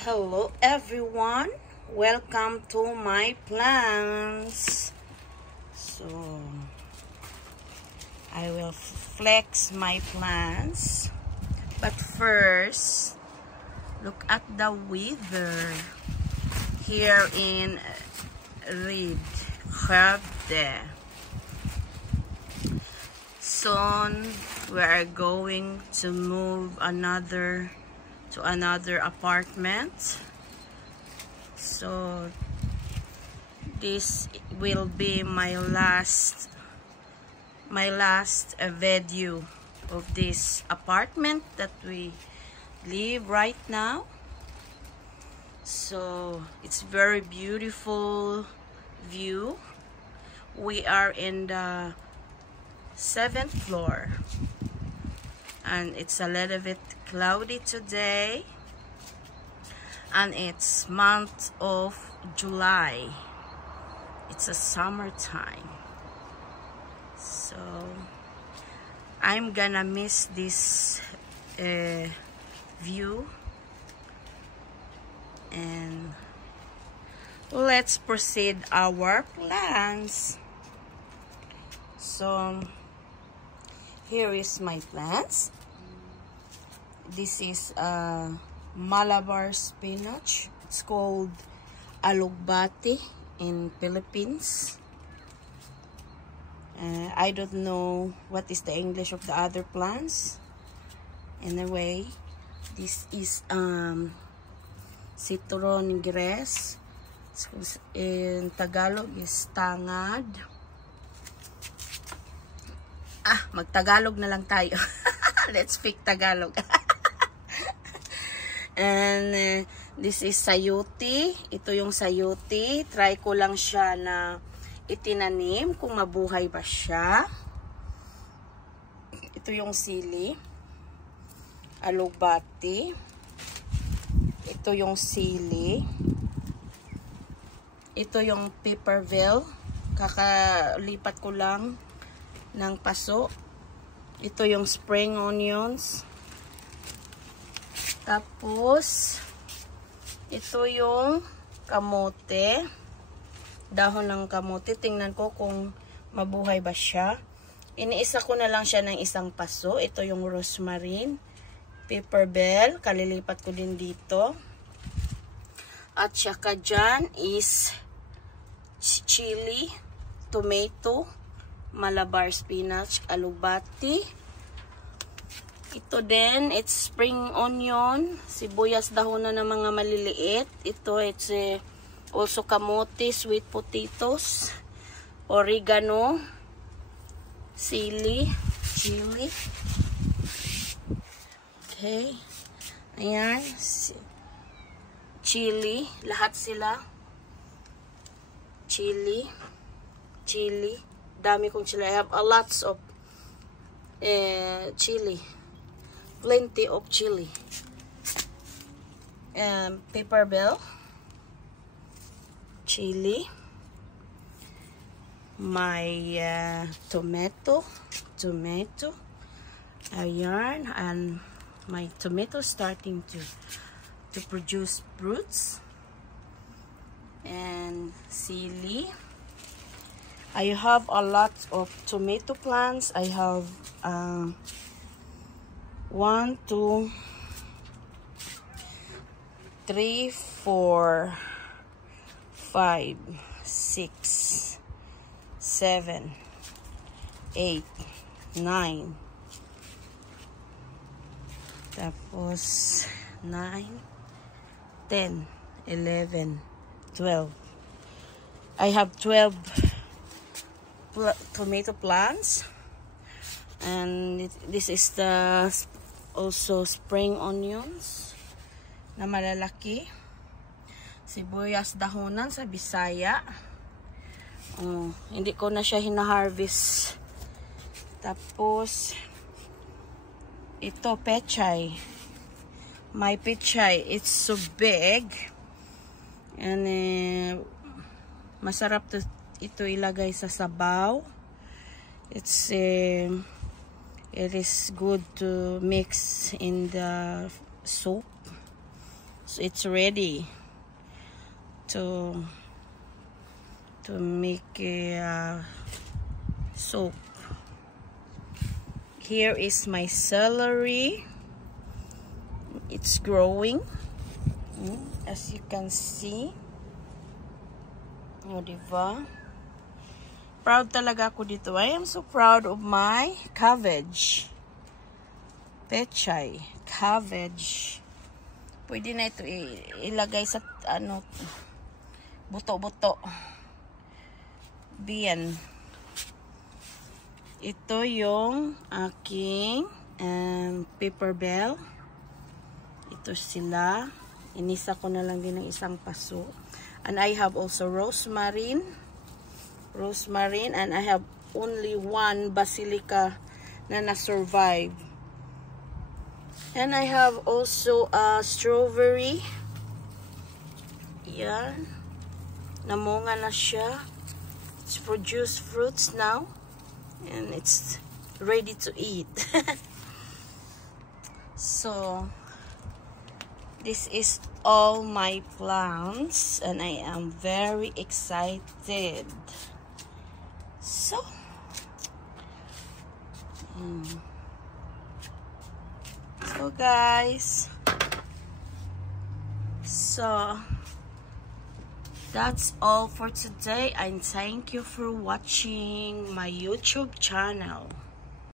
Hello everyone, welcome to my plants. So I will flex my plants, but first look at the weather here in Rydhävde. Soon we are going to move to another apartment, so this will be my last video of this apartment that we live right now. So it's very beautiful view. We are in the 7th floor and it's a little bit cloudy today, and it's month of July. It's a summertime, so I'm gonna miss this view. And let's proceed our plans. So here is my plants. This is Malabar spinach. It's called alugbati in Philippines. I don't know what is the English of the other plants. Anyway, this is citron grass. In Tagalog is tangad. Mag-Tagalog na lang tayo. Let's speak Tagalog. And this is sayuti. Ito yung sayuti. Try ko lang siya na itinanim kung mabuhay ba siya. Ito yung sili. Alugbati. Ito yung sili. Ito yung pepperville. Kakalipat ko lang ng paso. Ito yung spring onions. Tapos ito yung kamote. Dahon ng kamote. Tingnan ko kung mabuhay ba siya. Iniisa ko na lang siya ng isang paso. Ito yung rosemary, pepperville. Kalilipat ko din dito. At saka dyan is chili, tomato, Malabar spinach, alugbati. Ito din, it's spring onion, sibuyas dahonan ng mga maliliit. Ito, it's also kamote, sweet potatoes, oregano, sili, chili. Okay. Ayan. Chili. Lahat sila. Chili. Dami kong chili. I have a lots of chili. Plenty of chili. Pepperville. Chili. My tomato. Ayan. And my tomato starting to produce fruits. And sili. I have a lot of tomato plants. I have 1, 2, 3, 4, 5, 6, 7, 8, 9. Tapos 9, 10, 11, 12. I have 12 tomato plants, and this is the also spring onions na malalaki, sibuyas dahonan sa Bisaya. Hindi ko na siya hina-harvest. Tapos ito pechay, my pechay, it's so big and masarap to ito ilagay sa sabaw. It is good to mix in the soup. So it's ready to make a soup. Here is my celery. It's growing, as you can see. O, diba? Proud talaga ako dito. I am so proud of my cabbage. Pechay. Cabbage. Pwede na ito ilagay sa buto-buto. Bien. Ito yung aking pepper bell. Ito sila. Inisa ko na lang din ng isang paso. And I have also rosemary. And I have only one basilica na na-survive. And I have also a strawberry. Yan. Namunga na siya. It's produced fruits now. And it's ready to eat. So, this is all my plants. And I am very excited. So, guys, so that's all for today, and thank you for watching my YouTube channel.